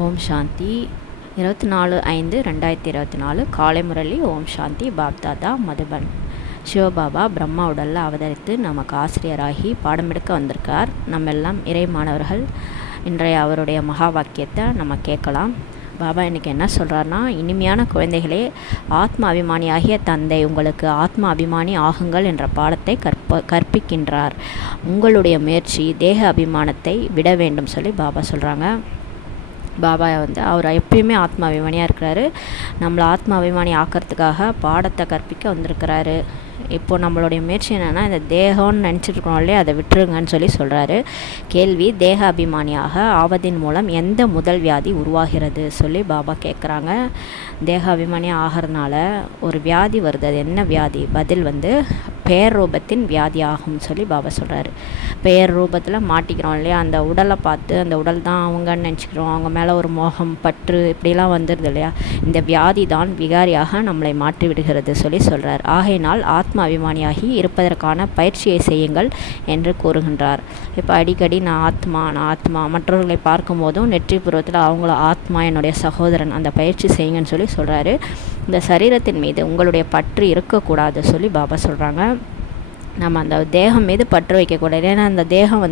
ஓம் சாந்தி 24/5/2024 காலை முரளி. ஓம் சாந்தி. பாப்தாதா மதுபன். சிவபாபா பிரம்மா உடலில் அவதரித்து நமக்கு ஆசிரியராகி பாடம் எடுக்க வந்திருக்கார். நம்ம எல்லாம் இறை மாணவர்கள். இன்றைய அவருடைய மகா வாக்கியத்தை நம்ம கேட்கலாம். பாபா இன்றைக்கி என்ன சொல்கிறாருன்னா, இனிமையான குழந்தைகளே, ஆத்ம அபிமானியாகிய தந்தை உங்களுக்கு ஆத்ம அபிமானி ஆகுங்கள் என்ற பாடத்தை கற்பிக்கின்றார். உங்களுடைய முயற்சி தேக அபிமானத்தை விட வேண்டும் சொல்லி பாபா சொல்கிறாங்க. பாபா அவர் எப்பயுமே ஆத்ம அபிமானியாக இருக்கிறாரு. நம்மளை ஆத்ம அபிமானி ஆக்கிறதுக்காக பாடத்தை கற்பிக்க வந்திருக்கிறாரு. இப்போது நம்மளுடைய முயற்சி என்னென்னா, இந்த தேகம்னு நினச்சிட்ருக்கோம் இல்லையா, அதை விட்டுருங்கன்னு சொல்கிறாரு. கேள்வி: தேக அபிமானியாக ஆவதின் மூலம் எந்த முதல் வியாதி உருவாகிறது சொல்லி பாபா கேட்குறாங்க. தேக அபிமானியாக ஆகிறதுனால ஒரு வியாதி வருது. அது என்ன வியாதி? பதில் பெயர் ரூபத்தின் வியாதி ஆகும் சொல்லி பாபா சொல்கிறாரு. பெயர் ரூபத்தில் மாட்டிக்கிறோம் இல்லையா, அந்த உடலை பார்த்து அந்த உடல் தான் அவங்கன்னு நினச்சிக்கிறோம். அவங்க மேலே ஒரு மோகம், பற்று இப்படிலாம் வந்துடுது இல்லையா. இந்த வியாதி தான் விகாரியாக நம்மளை மாற்றி விடுகிறது சொல்லி சொல்கிறார். ஆகையினால் ஆத்ம அபிமானியாகி இருப்பதற்கான பயிற்சியை செய்யுங்கள் என்று கூறுகின்றார். இப்போ அடிக்கடி நான் ஆத்மா மற்றவர்களை பார்க்கும் போதும் நெற்றி பூர்வத்தில் அவங்கள ஆத்மா, என்னுடைய சகோதரன், அந்த பயிற்சி செய்யுங்கன்னு சொல்கிறாரு. இந்த சரீரத்தின் மீது உங்களுடைய பற்று இருக்கக்கூடாது சொல்லி பாபா சொல்கிறாங்க. நம்ம அந்த தேகம் மீது பற்று வைக்கக்கூடாது. ஏன்னா அந்த தேகம்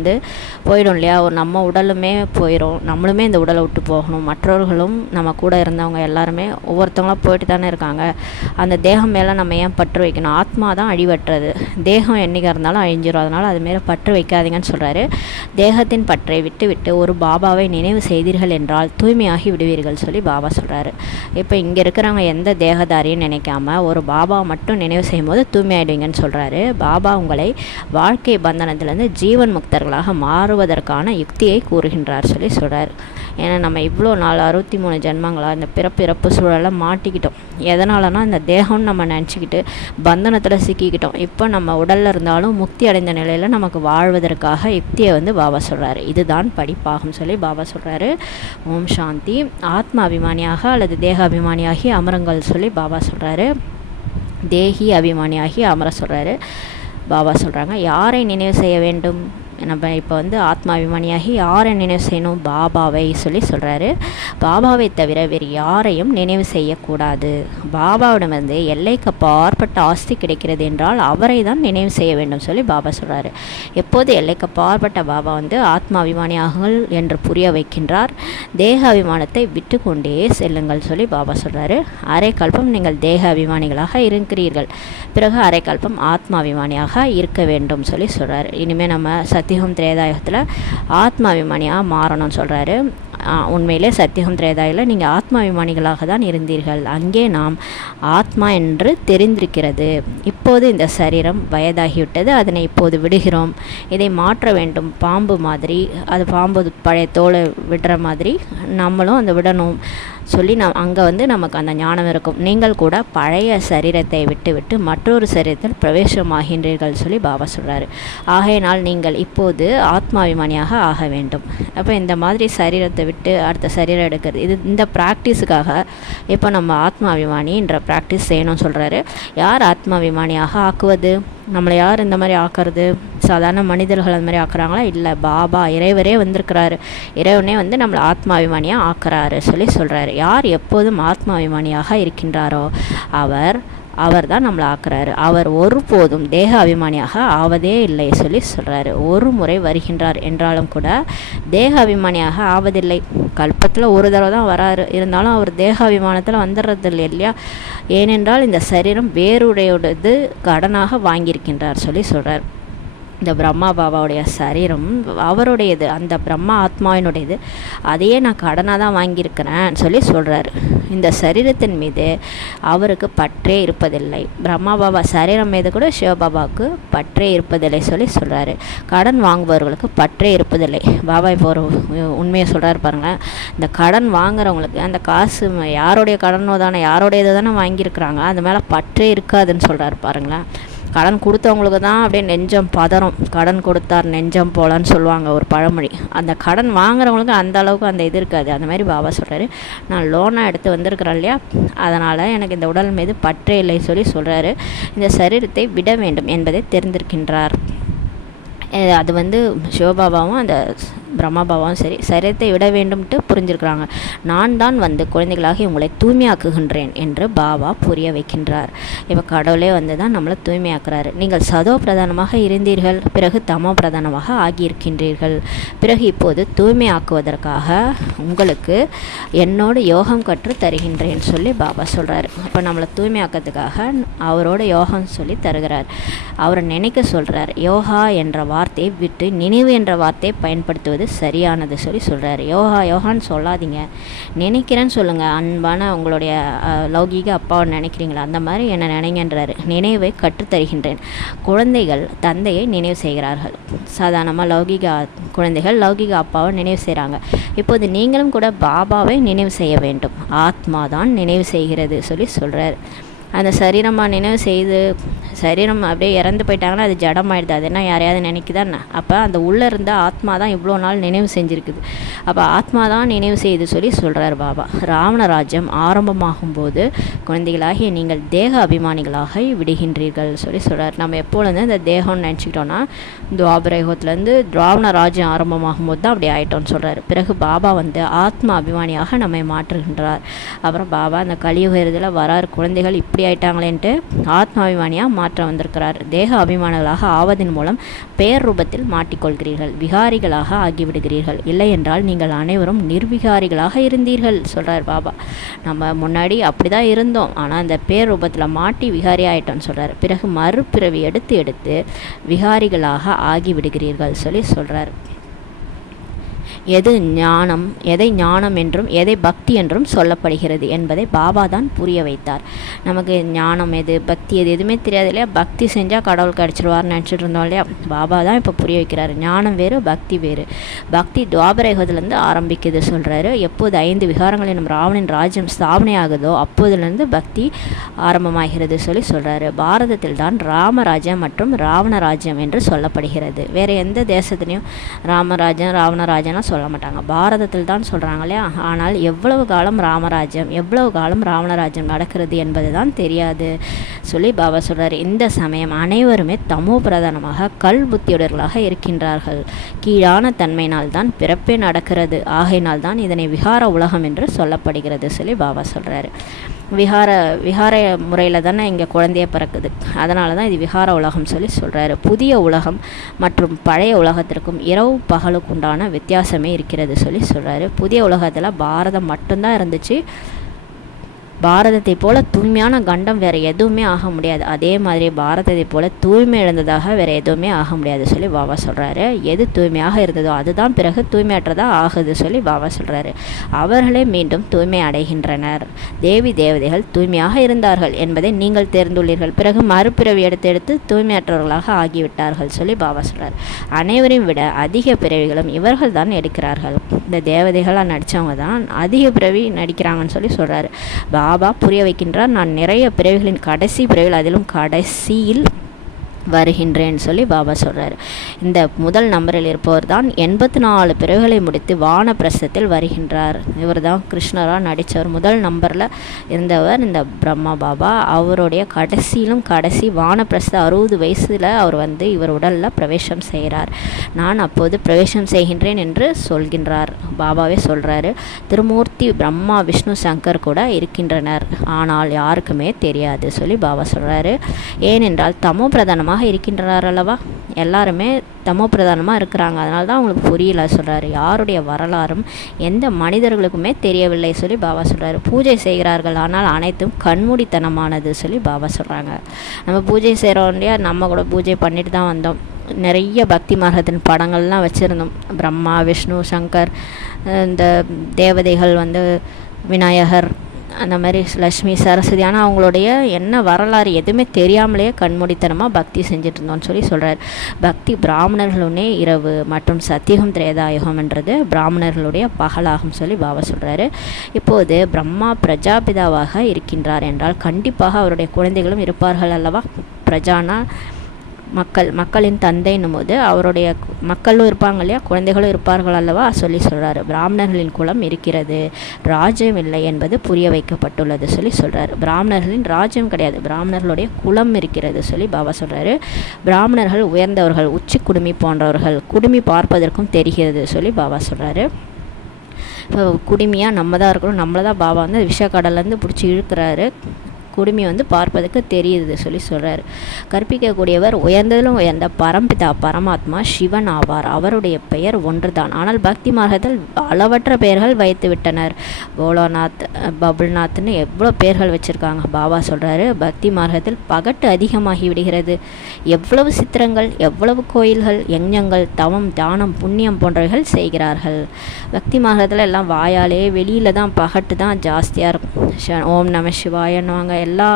போயிடும் இல்லையா, ஒரு நம்ம உடலுமே போயிடும், நம்மளுமே இந்த உடலை விட்டு போகணும். மற்றவர்களும் நம்ம கூட இருந்தவங்க எல்லாருமே ஒவ்வொருத்தவங்களாம் போயிட்டு தானே இருக்காங்க. அந்த தேகம் மேலே நம்ம ஏன் பற்று வைக்கணும்? ஆத்மா தான் அழிவற்றது. தேகம் என்றைக்காக இருந்தாலும் அழிஞ்சிடும். அதனால் அதுமாரி பற்று வைக்காதீங்கன்னு சொல்கிறாரு. தேகத்தின் பற்றை விட்டு ஒரு பாபாவை நினைவு செய்தீர்கள் என்றால் தூய்மையாகி விடுவீர்கள் சொல்லி பாபா சொல்கிறாரு. இப்போ இங்கே இருக்கிறவங்க எந்த தேகதாரியும் நினைக்காம ஒரு பாபாவை மட்டும் நினைவு செய்யும் போது தூய்மையாயிடுவீங்கன்னு சொல்கிறாரு. பாபா உங்களை வாழ்க்கை பந்தனத்திலிருந்து ஜீவன் முக்தர்களாக மாறுவதற்கான யுக்தியை கூறுகின்றார் சொல்லி சொல்கிறார். ஏன்னா நம்ம இவ்வளோ நாள் 63 ஜென்மங்களாக இந்த பிறப்பு சூழலை மாட்டிக்கிட்டோம். எதனாலனா இந்த தேகம்னு நம்ம நினச்சிக்கிட்டு பந்தனத்தில் சிக்கிக்கிட்டோம். இப்போ நம்ம உடலில் இருந்தாலும் முக்தி அடைந்த நிலையில் நமக்கு வாழ்வதற்காக யுக்தியை பாபா சொல்கிறாரு. இதுதான் படிப்பாகும் சொல்லி பாபா சொல்கிறாரு. ஓம் சாந்தி. ஆத்ம அபிமானியாக அல்லது தேக அபிமானியாகி அமருங்கள் சொல்லி பாபா சொல்கிறாரு. தேகி அபிமானியாகி அமர சொல்கிறாரு. பாபா சொல்கிறாங்க, யாரை நினைவு செய்ய வேண்டும்? நம்ம இப்போ ஆத்மாபிமானியாகி யாரை நினைவு செய்யணும்? பாபாவை சொல்லி சொல்கிறாரு. பாபாவை தவிர வேறு யாரையும் நினைவு செய்யக்கூடாது. பாபாவிடமிருந்து எல்லைக்கு அப்பாற்பட்ட ஆஸ்தி கிடைக்கிறது என்றால் அவரை தான் நினைவு செய்ய வேண்டும் சொல்லி பாபா சொல்கிறாரு. எப்போது எல்லைக்கு அப்பாற்பட்ட பாபா ஆத்மாபிமானியாகுங்கள் என்று புரிய வைக்கின்றார். தேக அபிமானத்தை விட்டு கொண்டே செல்லுங்கள் சொல்லி பாபா சொல்கிறாரு. அரை கல்பம் நீங்கள் தேக அபிமானிகளாக இருக்கிறீர்கள், பிறகு அரை கல்பம் ஆத்மாபிமானியாக இருக்க வேண்டும் சொல்லி சொல்கிறாரு. இனிமேல் நம்ம சத்தியுகம் திரேதாயுகத்தில் ஆத்மாபிமானியாக மாறணும்னு சொல்கிறாரு. உண்மையிலே சத்தியுகம் திரேதாயில் நீங்கள் ஆத்மாபிமானிகளாக தான் இருந்தீர்கள். அங்கே நாம் ஆத்மா என்று தெரிந்திருக்கிறது. இப்போது இந்த சரீரம் வயதாகிவிட்டது, அதனை இப்போது விடுகிறோம். இதை மாற்ற வேண்டும். பாம்பு மாதிரி, அது பாம்பு பழைய தோலை விடுற மாதிரி நம்மளும் அந்த விடணும் சொல்லி அங்கே நமக்கு அந்த ஞானம் இருக்கும். நீங்கள் கூட பழைய சரீரத்தை விட்டு மற்றொரு சரீரத்தில் பிரவேசமாகின்றீர்கள் சொல்லி பாபா சொல்கிறாரு. ஆகையினால் நீங்கள் இப்போது ஆத்மாபிமானியாக ஆக வேண்டும். அப்போ இந்த மாதிரி சரீரத்தை விட்டு அடுத்த சரீரம் எடுக்கிறது, இந்த ப்ராக்டிஸுக்காக இப்போ நம்ம ஆத்மாபிமானின்ற ப்ராக்டிஸ் செய்யணும்னு சொல்கிறாரு. யார் ஆத்மாபிமானியாக ஆக்குவது? நம்மளை யார் இந்த மாதிரி ஆக்கிறது? சாதாரண மனிதர்கள் அந்த மாதிரி ஆக்குறாங்களா? இல்லை, பாபா இறைவரே வந்திருக்கிறாரு. இறைவனே நம்மளை ஆத்மாபிமானியாக ஆக்குறாரு சொல்லி சொல்கிறாரு. யார் எப்போதும் ஆத்மாபிமானியாக இருக்கின்றாரோ அவர் தான் நம்மளை ஆக்குறாரு. அவர் ஒருபோதும் தேக அபிமானியாக ஆவதே இல்லை சொல்லி சொல்கிறாரு. ஒரு முறை வருகின்றார் என்றாலும் கூட தேக அபிமானியாக ஆவதில்லை. கல்பத்தில் ஒரு தடவை தான் வராரு, இருந்தாலும் அவர் தேக அபிமானத்தில் வந்துடுறது இல்லையா. ஏனென்றால் இந்த சரீரம் வேறுடையோடது கடனாக வாங்கியிருக்கின்றார் சொல்லி சொல்கிறார். இந்த பிரம்மா பாபாவுடைய சரீரம் அவருடையது, அந்த பிரம்மா ஆத்மாவினுடையது. அதையே நான் கடனாக தான் வாங்கியிருக்கிறேன் சொல்லி சொல்கிறாரு. இந்த சரீரத்தின் மீது அவருக்கு பற்றே இருப்பதில்லை. பிரம்மா பாபா சரீரம் மீது கூட சிவபாபாவுக்கு பற்றே இருப்பதில்லை சொல்லி சொல்கிறாரு. கடன் வாங்குபவர்களுக்கு பற்றே இருப்பதில்லை. பாபா இப்போ ஒரு உண்மையை சொல்கிறாரு பாருங்கள். இந்த கடன் வாங்குறவங்களுக்கு அந்த காசு யாருடைய கடனோ தானே, யாருடையது தானே வாங்கியிருக்கிறாங்க, அது மேலே பற்றே இருக்காதுன்னு சொல்கிறாரு பாருங்களேன். கடன் கொடுத்தவங்களுக்கு தான் அப்படியே நெஞ்சம் பதறும். கடன் கொடுத்தார் நெஞ்சம் போலான்னு சொல்லுவாங்க ஒரு பழமொழி. அந்த கடன் வாங்குறவங்களுக்கு அந்த அளவுக்கு அந்த இது இருக்காது. அந்த மாதிரி பாபா சொல்கிறாரு, நான் லோனாக எடுத்து வந்திருக்கிறேன் இல்லையா, அதனால் எனக்கு இந்த உடல் மீது பற்றே இல்லை சொல்லி சொல்கிறாரு. இந்த சரீரத்தை விட வேண்டும் என்பதை தெரிந்திருக்கின்றார். அது சிவபாபாவும் அந்த பிரம்மா பாபாவும் சரி சரீரத்தை விட வேண்டும்ட்டு புரிஞ்சிருக்கிறாங்க. நான் தான் வந்து குழந்தைகளாக உங்களை தூய்மையாக்குகின்றேன் என்று பாபா புரிய வைக்கின்றார். இப்போ கடவுளே வந்து தான் நம்மளை தூய்மையாக்குறாரு. நீங்கள் சதோ பிரதானமாக இருந்தீர்கள், பிறகு தமோ பிரதானமாக ஆகியிருக்கின்றீர்கள். பிறகு இப்போது தூய்மையாக்குவதற்காக உங்களுக்கு என்னோட யோகம் கற்று தருகின்றேன்னு சொல்லி பாபா சொல்கிறார். அப்போ நம்மளை தூய்மையாக்கிறதுக்காக அவரோட யோகம் சொல்லி தருகிறார். அவரை நினைக்க சொல்கிறார். யோகா என்ற வார்த்தையை விட்டு நினைவு என்ற வார்த்தையை பயன்படுத்துவது சரியானது சொல்லி சொல்கிறார். யோகான்னு சொல்லாதீங்க, நினைக்கிறேன்னு சொல்லுங்கள். அன்பான உங்களுடைய லௌகீக அப்பாவை நினைக்கிறீங்களா, அந்த மாதிரி என்னை நினைங்கன்றாரு. நினைவை கற்றுத்தருகின்றேன். குழந்தைகள் தந்தையை நினைவு செய்கிறார்கள். சாதாரணமாக லௌகீக குழந்தைகள் லௌகீக அப்பாவை நினைவு செய்கிறாங்க. இப்போது நீங்களும் கூட பாபாவை நினைவு செய்ய வேண்டும். ஆத்மா தான் நினைவு செய்கிறது சொல்லி சொல்கிறார். அந்த சரீரமாக நினைவு செய்து சரீரம் அப்படியே இறந்து போயிட்டாங்கன்னா அது ஜடமாயிடுது. அது என்ன யாரையாவது நினைக்குதானே? அப்போ அந்த உள்ளே இருந்த ஆத்மா தான் இவ்வளோ நாள் நினைவு செஞ்சுருக்குது. அப்போ ஆத்மா தான் நினைவு செய்து சொல்லி சொல்கிறார் பாபா. ராவண ராஜ்யம் ஆரம்பமாகும் போது குழந்தைகளாகிய நீங்கள் தேக அபிமானிகளாக விடுகின்றீர்கள் சொல்லி சொல்கிறார். நம்ம எப்பொழுது இந்த தேகம்னு நினச்சிக்கிட்டோன்னா துவாபர யுகத்துலேருந்து ராவண ராஜ்யம் ஆரம்பமாகும் போது தான் அப்படி ஆகிட்டோன்னு சொல்கிறார். பிறகு பாபா வந்து ஆத்மா அபிமானியாக நம்மை மாற்றுகின்றார். அப்புறம் பாபா அந்த கலியுக இறுதியில் வரார். குழந்தைகள் இப்படி ஆயிட்டாங்களேன்ட்டு ஆத்மாபிமானியாக மாற்ற வந்திருக்கிறார். தேக அபிமானிகளாக ஆவதன் மூலம் பெயர் ரூபத்தில் மாட்டிக்கொள்கிறீர்கள், விகாரிகளாக ஆகிவிடுகிறீர்கள். இல்லை என்றால் நீங்கள் அனைவரும் நிர்விகாரிகளாக இருந்தீர்கள் சொல்கிறார் பாபா. நம்ம முன்னாடி அப்படி தான் இருந்தோம், ஆனால் அந்த பேர் ரூபத்தில் மாட்டி விகாரி ஆகிட்டோம்னு சொல்கிறார். பிறகு மறுபிறவி எடுத்து விகாரிகளாக ஆகிவிடுகிறீர்கள் சொல்லி சொல்கிறார். எது ஞானம், எதை ஞானம் என்றும் எதை பக்தி என்றும் சொல்லப்படுகிறது என்பதை பாபா தான் புரிய வைத்தார். நமக்கு ஞானம் எது பக்தி எது எதுவுமே தெரியாது இல்லையா. பக்தி செஞ்சால் கடவுள் கிடச்சிடுவார்னு நினச்சிட்டு இருந்தோம் இல்லையா. பாபா தான் இப்போ புரிய வைக்கிறாரு. ஞானம் வேறு பக்தி வேறு. பக்தி துவாபர யுகத்திலேருந்து ஆரம்பிக்குது சொல்கிறாரு. எப்போது 5 விகாரங்கள் என்னும் ராவணின் ராஜ்யம் ஸ்தாபனை ஆகுதோ அப்போதுலேருந்து பக்தி ஆரம்பமாகிறது சொல்லி சொல்கிறாரு. பாரதத்தில் தான் ராமராஜ்யம் மற்றும் ராவண ராஜ்யம் என்று சொல்லப்படுகிறது. வேறு எந்த தேசத்துலேயும் ராமராஜ்யம் ராவணராஜ்யம் சொல்ல மாட்டாங்க, பாரதத்தில் தான் சொல்கிறாங்க இல்லையா. ஆனால் எவ்வளவு காலம் ராமராஜ்யம் எவ்வளவு காலம் ராவணராஜ்யம் நடக்கிறது என்பது தான் தெரியாது சொல்லி பாபா சொல்கிறார். இந்த சமயம் அனைவருமே தமோ பிரதானமாக கல் புத்தியுடர்களாக இருக்கின்றார்கள். கீழான தன்மையினால் தான் பிறப்பே நடக்கிறது. ஆகையினால் தான் இதனை விகார உலகம் என்று சொல்லப்படுகிறது சொல்லி பாபா சொல்கிறாரு. விகார முறையில் தானே இங்கே குழந்தைய பிறக்குது, அதனால தான் இது விகார உலகம் சொல்லி சொல்கிறாரு. புதிய உலகம் மற்றும் பழைய உலகத்திற்கும் இரவு பகலுக்கு உண்டான வித்தியாசமே இருக்கிறது சொல்லி சொல்கிறாரு. புதிய உலகத்தில் பாரதம் மட்டும்தான் இருந்துச்சு. பாரதத்தை போல தூய்மையான கண்டம் வேறு எதுவுமே ஆக முடியாது. அதே மாதிரி பாரதத்தை போல தூய்மை இழந்ததாக வேறு எதுவுமே ஆக முடியாது சொல்லி பாபா சொல்கிறாரு. எது தூய்மையாக இருந்ததோ அதுதான் பிறகு தூய்மையற்றதாக ஆகுது சொல்லி பாபா சொல்கிறாரு. அவர்களே மீண்டும் தூய்மை அடைகின்றனர். தேவி தேவதைகள் தூய்மையாக இருந்தார்கள் என்பதை நீங்கள் தெரிந்துள்ளீர்கள். பிறகு மறுபிறவி எடுத்து தூய்மையற்றவர்களாக ஆகிவிட்டார்கள் சொல்லி பாபா சொல்கிறார். அனைவரையும் விட அதிக பிறவிகளும் இவர்கள் தான் எடுக்கிறார்கள். இந்த தேவதைகளாக நடித்தவங்க தான் அதிக பிறவி நடிக்கிறாங்கன்னு சொல்லி சொல்கிறாரு. பாபா புரிய வைக்கின்றார். நான் நிறைய பிறவிகளின் கடைசி பிறவிகள் அதிலும் கடைசியில் வருகின்றேன் சொல்லி பாபா சொல்கிறார். இந்த முதல் நம்பரில் இருப்பவர் தான் 84 பிறகுகளை முடித்து வானப்பிரஸ்தத்தில் வருகின்றார். இவர் தான் கிருஷ்ணராக நடித்தவர். முதல் நம்பரில் இருந்தவர் இந்த பிரம்மா பாபா. அவருடைய கடைசியிலும் கடைசி வானப்பிரஸ்த 60 வயசில் அவர் வந்து இவர் உடலில் பிரவேசம் செய்கிறார். நான் அப்போது பிரவேசம் செய்கின்றேன் என்று சொல்கின்றார். பாபாவே சொல்கிறாரு. திருமூர்த்தி பிரம்மா விஷ்ணு சங்கர் கூட இருக்கின்றனர், ஆனால் யாருக்குமே தெரியாது சொல்லி பாபா சொல்கிறாரு. ஏனென்றால் தமோ பிரதானமாக இருக்கின்றார் அல்லவா, எல்லாருமே தமோ பிரதானமாக இருக்கிறாங்க, அதனால தான் அவங்களுக்கு புரியல சொல்கிறாரு. யாருடைய வரலாறும் எந்த மனிதர்களுக்குமே தெரியவில்லை சொல்லி பாபா சொல்கிறாரு. பூஜை செய்கிறார்கள், ஆனால் அனைத்தும் கண்மூடித்தனமானது சொல்லி பாபா சொல்கிறாங்க. நம்ம பூஜை செய்கிறோம் இல்லையா, நம்ம கூட பூஜை பண்ணிட்டு தான் வந்தோம். நிறைய பக்தி மார்க்கத்தின் படங்கள்லாம் வச்சுருந்தோம். பிரம்மா விஷ்ணு சங்கர், இந்த தேவதைகள் வந்து விநாயகர், அந்த மாதிரி லக்ஷ்மி சரஸ்வதி. ஆனால் அவங்களுடைய என்ன வரலாறு எதுவுமே தெரியாமலேயே கண்மூடித்தனமாக பக்தி செஞ்சுட்டு இருந்தோம்னு சொல்லி சொல்கிறார். பக்தி பிராமணர்களுடைய இரவு மற்றும் சத்தியுகம் திரேதாயுகம்ன்றது பிராமணர்களுடைய பகலாகும் சொல்லி பாபா சொல்கிறாரு. இப்போது பிரம்மா பிரஜாபிதாவாக இருக்கின்றார் என்றால் கண்டிப்பாக அவருடைய குழந்தைகளும் இருப்பார்கள் அல்லவா. பிரஜானா மக்களின் தந்தைன்னும் போது அவருடைய மக்களும் இருப்பாங்க இல்லையா, குழந்தைகளும் இருப்பார்கள் அல்லவா சொல்லி சொல்கிறாரு. பிராமணர்களின் குலம் இருக்கிறது, ராஜ்யம் இல்லை என்பது புரிய வைக்கப்பட்டுள்ளது சொல்லி சொல்கிறாரு. பிராமணர்களின் ராஜ்யம் கிடையாது, பிராமணர்களுடைய குலம் இருக்கிறது சொல்லி பாபா சொல்கிறாரு. பிராமணர்கள் உயர்ந்தவர்கள், உச்சி குடுமி போன்றவர்கள், குடுமி பார்ப்பதற்கும் தெரிகிறது சொல்லி பாபா சொல்கிறாரு. இப்போ குடுமியாக நம்ம தான் இருக்கிறோம், நம்மளை தான் பாபா வந்து விஷக்கடல்லேருந்து பிடிச்சி இழுக்கிறாரு. குடுமி வந்து பார்ப்பதற்கு தெரியுது சொல்லி சொல்கிறார். கற்பிக்கக்கூடியவர் உயர்ந்ததிலும் உயர்ந்த பரம்பிதா பரமாத்மா சிவன் ஆவார். அவருடைய பெயர் ஒன்றுதான். ஆனால் பக்தி மார்க்கத்தில் அளவற்ற பெயர்கள் வைத்து விட்டனர். போலோநாத், பபுல்நாத்னு எவ்வளோ பெயர்கள் வச்சுருக்காங்க. பாபா சொல்கிறாரு, பக்தி மார்க்கத்தில் பகட்டு அதிகமாகி விடுகிறது. எவ்வளவு சித்திரங்கள், எவ்வளவு கோயில்கள், யஞங்கள், தவம், தானம், புண்ணியம் போன்றவைகள் செய்கிறார்கள். பக்தி மார்க்கத்தில் எல்லாம் வாயாலே, வெளியில் தான் பகட்டு தான் ஜாஸ்தியாக இருக்கும். ஓம் நம சிவாயன்னுவாங்க, எல்லா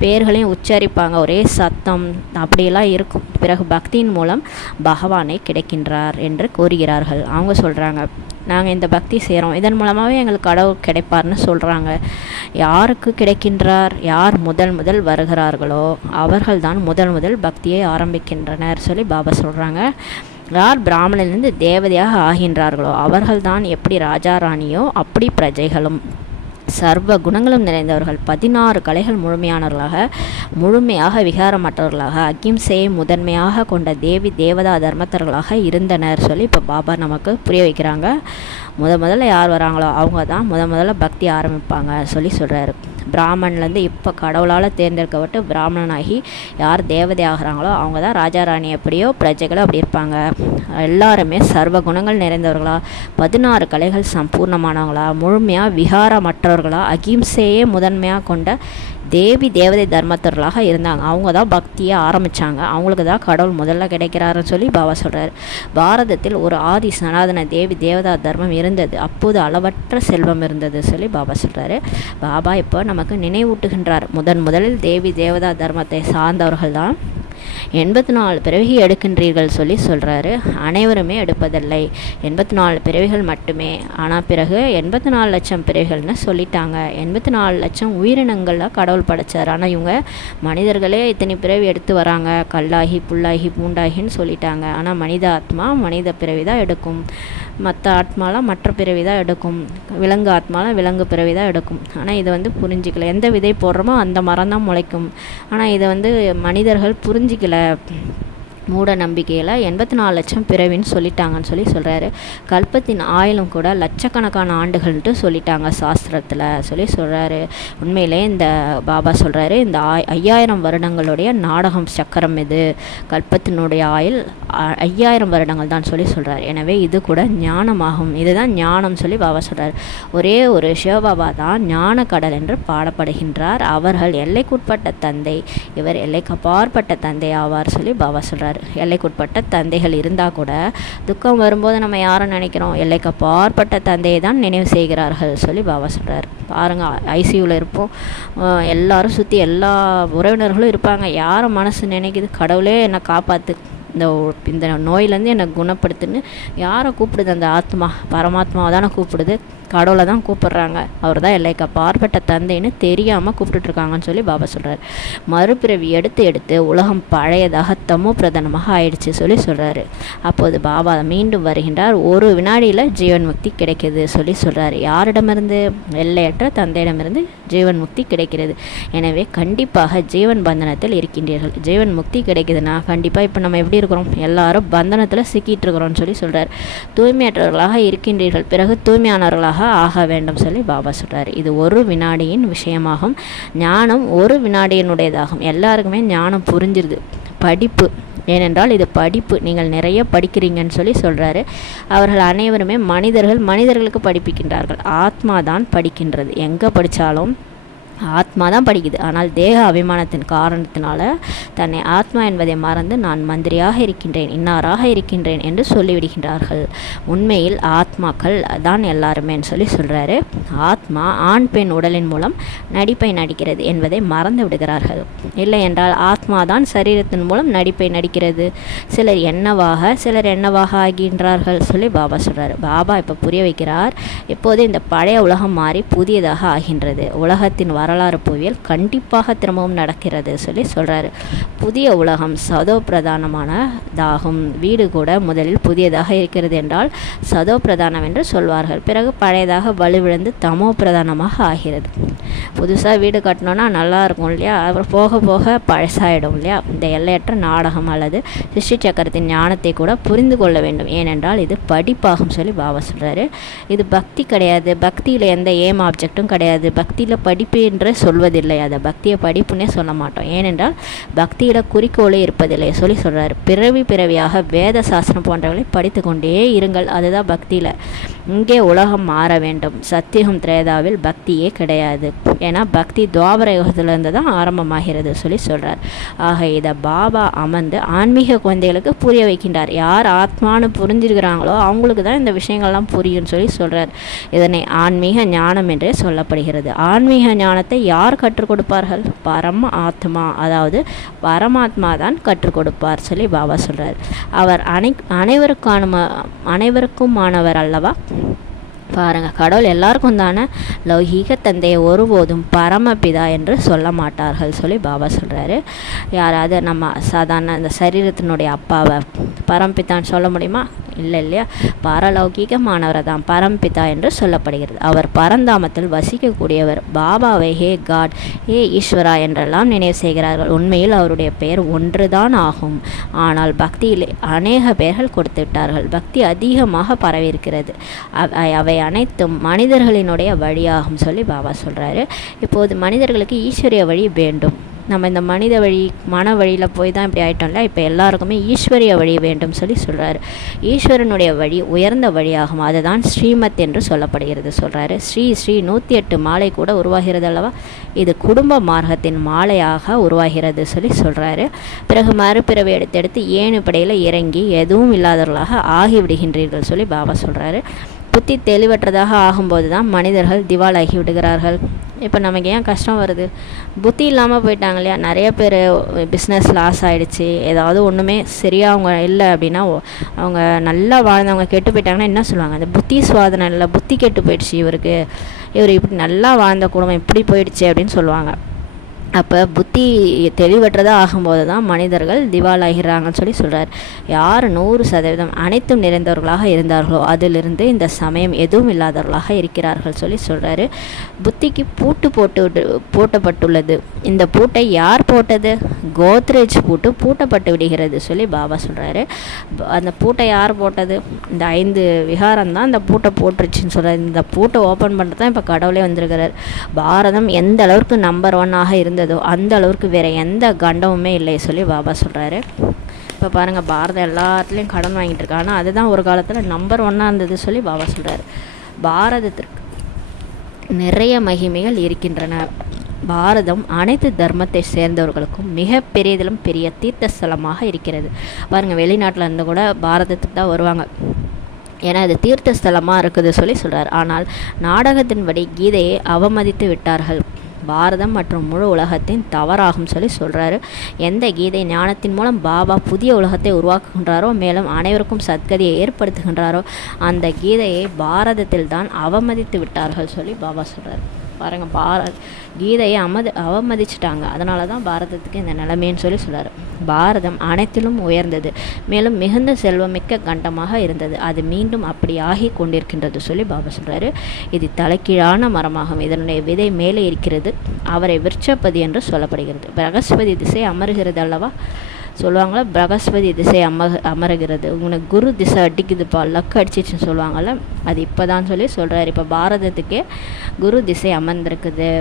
பெயர்களையும் உச்சரிப்பாங்க, ஒரே சத்தம் அப்படியெல்லாம் இருக்கும். பிறகு பக்தியின் மூலம் பகவானை கிடைக்கின்றார் என்று கூறுகிறார்கள். அவங்க சொல்கிறாங்க, நாங்கள் இந்த பக்தி செய்கிறோம், இதன் மூலமாகவே எங்களுக்கு கடவுள் கிடைப்பார்னு சொல்கிறாங்க. யாருக்கு கிடைக்கின்றார்? யார் முதல் வருகிறார்களோ அவர்கள்தான் முதல் பக்தியை ஆரம்பிக்கின்றனர் சொல்லி பாபா சொல்கிறாங்க. யார் பிராமணனிலிருந்து தேவதையாக ஆகின்றார்களோ அவர்கள்தான் எப்படி ராஜா ராணியோ அப்படி பிரஜைகளும். சர்வ குணங்களும் நிறைந்தவர்கள், 16 கலைகள் முழுமையாக விகாரமற்றவர்களாக, அகிம்சையை முதன்மையாக கொண்ட தேவி தேவதா தர்மத்தர்களாக இருந்தனர் சொல்லி இப்போ பாபா நமக்கு புரிய வைக்கிறாங்க. முதல்ல யார் வராங்களோ அவங்க தான் முதல்ல பக்தி ஆரம்பிப்பாங்க சொல்லி சொல்கிறாரு. பிராமணன்லேருந்து இப்போ கடவுளால் தேர்ந்தெடுக்கப்பட்டு பிராமணனாகி யார் தேவதை ஆகிறாங்களோ அவங்க தான் ராஜா ராணி எப்படியோ பிரஜைகளும் அப்படி இருப்பாங்க. எல்லாருமே சர்வ குணங்கள் நிறைந்தவர்களா, 16 கலைகள் சம்பூர்ணமானவங்களா, முழுமையாக விகாரமற்றவர்களா, அகிம்சையே முதன்மையாக கொண்ட தேவி தேவதை தர்மத்தர்களாக இருந்தாங்க. அவங்க தான் பக்தியை ஆரம்பித்தாங்க. அவங்களுக்கு தான் கடவுள் முதல்ல கிடைக்கிறாருன்னு சொல்லி பாபா சொல்கிறார். பாரதத்தில் ஒரு ஆதி சனாதன தேவி தேவதா தர்மம் இருந்தது. அப்போது அளவற்ற செல்வம் இருந்தது சொல்லி பாபா சொல்கிறாரு. பாபா இப்போ நமக்கு நினைவூட்டுகின்றார். முதலில் தேவி தேவதா தர்மத்தை சார்ந்தவர்கள் தான் 84 பிறவி எடுக்கின்றீர்கள் சொல்லி சொல்கிறாரு. அனைவருமே எடுப்பதில்லை, 84 பிறவிகள் மட்டுமே. ஆனால் பிறகு 84 லட்சம் பிறவிகள்னு சொல்லிட்டாங்க. 84 லட்சம் உயிரினங்களில் கடவுள் படைச்சார். ஆனால் இவங்க மனிதர்களே இத்தனை பிறவி எடுத்து வராங்க, கல்லாகி புல்லாகி பூண்டாகின்னு சொல்லிட்டாங்க. ஆனால் மனித ஆத்மா மனித பிறவி தான் எடுக்கும், மற்ற ஆத்மாலாம் மற்ற பிறவி தான் எடுக்கும், விலங்கு ஆத்மாலாம் விலங்கு பிறவி தான் எடுக்கும். ஆனால் இதை வந்து புரிஞ்சிக்கல. எந்த விதை போடுறோமோ அந்த மரம் தான் முளைக்கும். ஆனால் இதை வந்து மனிதர்கள் புரிஞ்சிக்கல. மூட நம்பிக்கையில் 84 லட்சம் பிறவின்னு சொல்லிட்டாங்கன்னு சொல்லி சொல்கிறாரு. கல்பத்தின் ஆயுளும் கூட லட்சக்கணக்கான ஆண்டுகள்ன்ட்டு சொல்லிட்டாங்க சாஸ்திரத்தில் சொல்லி சொல்கிறாரு. உண்மையிலே இந்த பாபா சொல்கிறாரு, இந்த 5000 வருடங்களுடைய நாடகம் சக்கரம் இது, கல்பத்தினுடைய ஆயுள் 5000 வருடங்கள் தான் சொல்லி சொல்கிறார். எனவே இது கூட ஞானமாகும், இதுதான் ஞானம் சொல்லி பாபா சொல்கிறார். ஒரே ஒரு சிவபாபா தான் ஞான கடல் என்று பாடப்படுகின்றார். அவர்கள் எல்லைக்குட்பட்ட தந்தை, இவர் எல்லைக்கு அப்பாற்பட்ட தந்தை ஆவார் சொல்லி பாபா சொல்கிறார். எல்லைக்குட்பட்ட தந்தைகள் இருந்தால் கூட துக்கம் வரும்போது நம்ம யாரை நினைக்கிறோம்? எல்லைக்கு அப்பாற்பட்ட தந்தையை தான் நினைவு செய்கிறார்கள் சொல்லி பாபா சொல்கிறார். பாருங்கள், ஐசியூவில் இருப்போம், எல்லாரும் சுற்றி எல்லா உறவினர்களும் இருப்பாங்க. யாரை மனசு நினைக்குது? கடவுளே என்னை காப்பாற்று, இந்த நோயிலேருந்து என்னை குணப்படுத்துன்னு யாரை கூப்பிடுது? அந்த ஆத்மா பரமாத்மாவை தானே கூப்பிடுது, கடவுளை தான் கூப்பிட்றாங்க. அவர் தான் எல்லைக்கு அப்பாற்பட்ட தந்தைன்னு தெரியாமல் கூப்பிட்டுட்ருக்காங்கன்னு சொல்லி பாபா சொல்கிறார். மறுபிறவி எடுத்து உலகம் பழையதாக தமோ பிரதானமாக ஆயிடுச்சு சொல்லி சொல்கிறாரு. அப்போது பாபா மீண்டும் வருகின்றார். ஒரு வினாடியில் ஜீவன் முக்தி கிடைக்கிது சொல்லி சொல்கிறாரு. யாரிடமிருந்து? எல்லையற்ற தந்தையிடமிருந்து ஜீவன் முக்தி கிடைக்கிறது. எனவே கண்டிப்பாக ஜீவன் பந்தனத்தில் இருக்கின்றீர்கள். ஜீவன் முக்தி கிடைக்குதுன்னா கண்டிப்பாக இப்போ நம்ம எப்படி இருக்கிறோம்? எல்லாரும் பந்தனத்தில் சிக்கிட்டு இருக்கிறோம்னு சொல்லி சொல்கிறார். தூய்மையற்றவர்களாக இருக்கின்றீர்கள், பிறகு தூய்மையானவர்களாக ஆக வேண்டும் சொல்லி பாபா சொல்கிறார். இது ஒரு வினாடியின் விஷயமாகும். ஞானம் ஒரு வினாடியினுடையதாகும். எல்லாருக்குமே ஞானம் புரிஞ்சிருது. படிப்பு, ஏனென்றால் இது படிப்பு, நீங்கள் நிறைய படிக்கிறீங்கன்னு சொல்லி சொல்கிறாரு. அவர்கள் அனைவருமே மனிதர்களுக்கு படிப்பிக்கின்றார்கள். ஆத்மா தான் படிக்கின்றது. எங்கே படித்தாலும் ஆத்மா தான் படிக்குது. ஆனால் தேக அபிமானத்தின் காரணத்தினால தன்னை ஆத்மா என்பதை மறந்து நான் மந்திரியாக இருக்கின்றேன், இன்னாராக இருக்கின்றேன் என்று சொல்லிவிடுகின்றார்கள். உண்மையில் ஆத்மாக்கள் தான் எல்லாருமே சொல்லி சொல்கிறாரு. ஆத்மா ஆண் பெண் உடலின் மூலம் நடிப்பை நடிக்கிறது என்பதை மறந்து விடுகிறார்கள். இல்லை என்றால் ஆத்மா தான் சரீரத்தின் மூலம் நடிப்பை நடிக்கிறது. சிலர் என்னவாக ஆகின்றார்கள் சொல்லி பாபா சொல்கிறார். பாபா இப்போ புரிய வைக்கிறார். இப்போது இந்த பழைய உலகம் மாறி புதியதாக ஆகின்றது. உலகத்தின் வரலாறு புவியியல் கண்டிப்பாக திரும்பவும் நடக்கிறது சொல்லி சொல்கிறாரு. புதிய உலகம் சதோ பிரதானமானதாகும். வீடு கூட முதலில் புதியதாக இருக்கிறது என்றால் சதோ பிரதானம் என்று சொல்வார்கள். பிறகு பழையதாக வலுவிழந்து தமோ பிரதானமாக ஆகிறது. புதுசாக வீடு கட்டணும்னா நல்லா இருக்கும் இல்லையா, அப்புறம் போக போக பழசாயிடும் இல்லையா. இந்த எல்லையற்ற நாடகம் அல்லது சிருஷ்டி சக்கரத்தின் ஞானத்தை கூட புரிந்து கொள்ள வேண்டும். ஏனென்றால் இது படிப்பாகும் சொல்லி பாபா சொல்கிறாரு. இது பக்தி கிடையாது. பக்தியில் எந்த ஏம் ஆப்ஜெக்டும் கிடையாது. பக்தியில் படிப்பு என்று சொல்வதில்லை. அதை பக்தியை படிப்புன்னே சொல்ல மாட்டோம். ஏனென்றால் பக்தியில் குறிக்கோளே இருப்பதில்லை சொல்லி சொல்கிறாரு. பிறவியாக வேத சாஸ்திரம் போன்றவர்களை படித்து கொண்டே இருங்கள். அதுதான் பக்தியில். இங்கே உலகம் மாற வேண்டும். சத்தியுகம் திரேதாவில் பக்தியே கிடையாது. ஏன்னா பக்தி துவாபர யுகத்திலிருந்து தான் ஆரம்பமாகிறது சொல்லி சொல்கிறார். ஆக இதை பாபா அமர்ந்து ஆன்மீக குழந்தைகளுக்கு புரிய வைக்கின்றார். யார் ஆத்மானு புரிஞ்சிருக்கிறாங்களோ அவங்களுக்கு தான் இந்த விஷயங்கள்லாம் புரியும்னு சொல்லி சொல்கிறார். இதனை ஆன்மீக ஞானம் என்றே சொல்லப்படுகிறது. ஆன்மீக ஞானத்தை யார் கற்றுக் கொடுப்பார்கள்? பரம ஆத்மா, அதாவது பரமாத்மா தான் கற்றுக் கொடுப்பார் சொல்லி பாபா சொல்கிறார். அவர் அனைவருக்குமானவர் அல்லவா. பாருங்கள், கடவுள் எல்லாருக்கும் தானே. லௌகீக தந்தையை ஒருபோதும் பரமபிதா என்று சொல்ல மாட்டார்கள் சொல்லி பாபா சொல்கிறாரு. யாராவது நம்ம சாதாரண இந்த சரீரத்தினுடைய அப்பாவை பரம்பிதான்னு சொல்ல முடியுமா? இல்லை இல்லையா. பரலௌகிகமானவரை தான் பரம்பிதா என்று சொல்லப்படுகிறது. அவர் பரந்தாமத்தில் வசிக்கக்கூடியவர். பாபாவை ஹே காட், ஹே ஈஸ்வரா என்றெல்லாம் நினைவு செய்கிறார்கள். உண்மையில் அவருடைய பெயர் ஒன்றுதான் ஆகும். ஆனால் பக்தியில் அநேக பெயர்கள் கொடுத்து விட்டார்கள். பக்தி அதிகமாக பரவியிருக்கிறது. அவை அனைத்தும் மனிதர்களினுடைய வழியாகும் சொல்லி பாபா சொல்கிறாரு. இப்போது மனிதர்களுக்கு ஈஸ்வரிய வழி வேண்டும். நம்ம இந்த மனித வழி மன வழியில் போய் தான் இப்படி ஆகிட்டோம்ல. இப்போ எல்லாருக்குமே ஈஸ்வரிய வழி வேண்டும் சொல்லி சொல்கிறாரு. ஈஸ்வரனுடைய வழி உயர்ந்த வழியாகும். அதுதான் ஸ்ரீமத் என்று சொல்லப்படுகிறது சொல்கிறாரு. ஸ்ரீ 108 மாலை கூட உருவாகிறது அல்லவா. இது குடும்ப மார்க்கத்தின் மாலையாக உருவாகிறது சொல்லி சொல்கிறாரு. பிறகு மறுபிறவை எடுத்தெடுத்து ஏணுப்படையில் இறங்கி எதுவும் இல்லாதவர்களாக ஆகிவிடுகின்றீர்கள் சொல்லி பாபா சொல்கிறாரு. புத்தி தெளிவற்றதாக ஆகும்போது தான் மனிதர்கள் திவாலாகி விடுகிறார்கள். இப்போ நமக்கு ஏன் கஷ்டம் வருது? புத்தி இல்லாமல் போயிட்டாங்க இல்லையா. நிறைய பேர் பிஸ்னஸ் லாஸ் ஆகிடுச்சு. ஏதாவது ஒன்றுமே சரியாக அவங்க இல்லை அப்படின்னா, அவங்க நல்லா வாழ்ந்தவங்க கெட்டு போயிட்டாங்கன்னா என்ன சொல்லுவாங்க? அந்த புத்தி சுவாதனம் இல்லை, புத்தி கெட்டு போயிடுச்சு இவர் இப்படி நல்லா வாழ்ந்த குடும்பம் இப்படி போயிடுச்சு அப்படின்னு சொல்லுவாங்க. அப்போ புத்தி தெளிவற்றதாக ஆகும்போது தான் மனிதர்கள் திவாலாகிறாங்கன்னு சொல்லி சொல்கிறார். யார் 100% அனைத்தும் நிறைந்தவர்களாக இருந்தார்களோ அதிலிருந்து இந்த சமயம் எதுவும் இல்லாதவர்களாக இருக்கிறார்கள் சொல்லி சொல்கிறாரு. புத்திக்கு பூட்டு போட்டப்பட்டுள்ளது. இந்த பூட்டை யார் போட்டது? கோத்ரேஜ் பூட்டு பூட்டப்பட்டு விடுகிறது சொல்லி பாபா சொல்கிறாரு. அந்த பூட்டை யார் போட்டது? இந்த 5 விகாரம் தான் இந்த பூட்டை போட்டுருச்சுன்னு சொல்கிறார். இந்த பூட்டை ஓப்பன் பண்ணுறது தான் இப்போ கடவுளே வந்திருக்கிறார். பாரதம் எந்த அளவுக்கு நம்பர் 1 இருந்ததோ அந்த அளவுக்கு வேற எந்த கண்டமுமே இல்லை சொல்லி பாபா சொல்கிறாரு. இப்போ பாருங்கள், பாரதம் எல்லாத்துலேயும் கடன் வாங்கிட்டு இருக்காங்க. ஆனால் அதுதான் ஒரு காலத்தில் நம்பர் 1 இருந்தது சொல்லி பாபா சொல்கிறாரு. பாரதத்திற்கு நிறைய மகிமைகள் இருக்கின்றன. பாரதம் அனைத்து தர்மத்தை சேர்ந்தவர்களுக்கும் மிக பெரியதிலும் பெரிய தீர்த்தஸ்தலமாக இருக்கிறது. பாருங்கள், வெளிநாட்டில் இருந்து கூட பாரதத்துக்கு தான் வருவாங்க. ஏன்னா அது தீர்த்தஸ்தலமாக இருக்குது சொல்லி சொல்கிறார். ஆனால் நாடகத்தின்படி கீதையை அவமதித்து விட்டார்கள். பாரதம் மற்றும் முழு உலகத்தின் தவறாகும் சொல்லி சொல்கிறாரு. எந்த கீதை ஞானத்தின் மூலம் பாபா புதிய உலகத்தை உருவாக்குகின்றாரோ, மேலும் அனைவருக்கும் சத்கதியை ஏற்படுத்துகின்றாரோ, அந்த கீதையை பாரதத்தில் தான் அவமதித்து விட்டார்கள் சொல்லி பாபா சொல்கிறார். பாருங்கள், கீதையை அவமதிச்சிட்டாங்க. அதனால தான் பாரதத்துக்கு இந்த நிலைமைன்னு சொல்லி சொல்கிறார். பாரதம் அனைத்திலும் உயர்ந்தது, மேலும் மிகுந்த செல்வமிக்க கண்டமாக இருந்தது. அது மீண்டும் அப்படி ஆகி கொண்டிருக்கின்றது சொல்லி பாபா சொல்கிறாரு. இது தலைக்கீழான மரமாகும். இதனுடைய விதை மேலே இருக்கிறது. அவரை விருட்சப்பதி என்று சொல்லப்படுகிறது. பிரகஸ்பதி திசை அமருகிறது அல்லவா சொல்லுவாங்களா. பிரகஸ்பதி திசை அமருகிறது. உனக்கு குரு திசை அடிக்குதுப்பா, லக்கு அடிச்சிச்சுன்னு சொல்லுவாங்கள்ல, அது இப்போ தான் சொல்லி சொல்கிறார். இப்போ பாரதத்துக்கே குரு திசை அமர்ந்திருக்குது.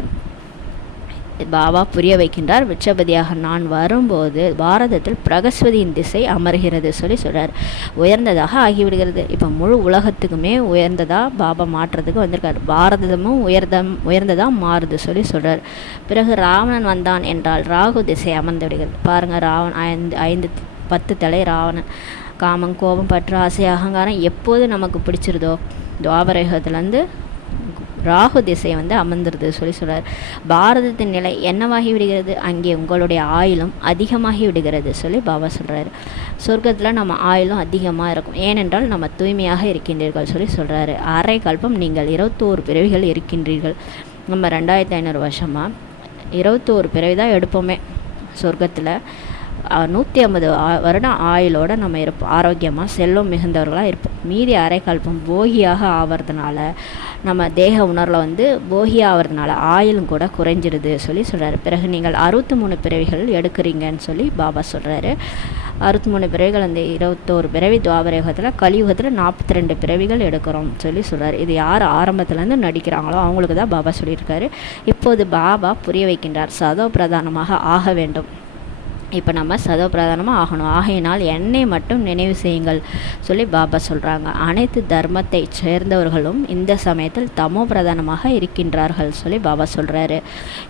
பாபா புரிய வைக்கின்றார். விருட்சபதியாக நான் வரும்போது பாரதத்தில் பிரகஸ்பதியின் திசை அமர்கிறது சொல்லி சொல்கிறார். உயர்ந்ததாக ஆகிவிடுகிறது. இப்போ முழு உலகத்துக்குமே உயர்ந்ததாக பாபா மாற்றுறதுக்கு வந்திருக்கார். பாரதமும் உயர்ந்ததாக மாறுது சொல்லி சொல்கிறார். பிறகு ராவணன் வந்தான் என்றால் ராகு திசை அமர்ந்து விடுகிறது. பாருங்கள், ராவணன் 10 தலை ராவணன். காமம், கோபம், பற்று, ஆசை, அகங்காரம் எப்போது நமக்கு பிடிச்சிருதோ துவாபரகத்துலேருந்து ராகு திசை அமர்ந்துருது சொல்லி சொல்கிறார். பாரதத்தின் நிலை என்னவாகி விடுகிறது? அங்கே உங்களுடைய ஆயுளும் அதிகமாகி விடுகிறது சொல்லி பாபா சொல்கிறாரு. சொர்க்கத்தில் நம்ம ஆயுளும் அதிகமாக இருக்கும். ஏனென்றால் நம்ம தூய்மையாக இருக்கின்றீர்கள் சொல்லி சொல்கிறாரு. அரை கல்பம் நீங்கள் 21 பிறவிகள் இருக்கின்றீர்கள். நம்ம 2500 வருஷமாக 21 பிறவி தான் எடுப்போமே சொர்க்கத்தில். 150 வருடம் ஆயுளோடு நம்ம இருப்போம், ஆரோக்கியமாக செல்வம் மிகுந்தவர்களாக இருப்போம். மீதி அரைக்கல்பம் போகியாக ஆவறதுனால நம்ம தேக உணர்வில் போகியாக ஆவறதுனால ஆயுளும் கூட குறைஞ்சிடுது சொல்லி சொல்கிறாரு. பிறகு நீங்கள் 63 பிறவிகள் எடுக்கிறீங்கன்னு சொல்லி பாபா சொல்கிறாரு. 63 பிறவிகள், அந்த 21 பிறவி துவாபர யுகத்தில், கலியுகத்தில் 42 பிறவிகள் எடுக்கிறோம் சொல்லி சொல்கிறார். இது யார் ஆரம்பத்துலேருந்து நடிக்கிறாங்களோ அவங்களுக்கு தான் பாபா சொல்லியிருக்காரு. இப்போது பாபா புரிய வைக்கின்றார், சதோ பிரதானமாக ஆக வேண்டும். இப்போ நம்ம சதோ பிரதானமாக ஆகணும். ஆகையினால் என்னை மட்டும் நினைவு செய்யுங்கள் சொல்லி பாபா சொல்கிறாங்க. அனைத்து தர்மத்தை சேர்ந்தவர்களும் இந்த சமயத்தில் தமோ பிரதானமாக இருக்கின்றார்கள் சொல்லி பாபா சொல்கிறாரு.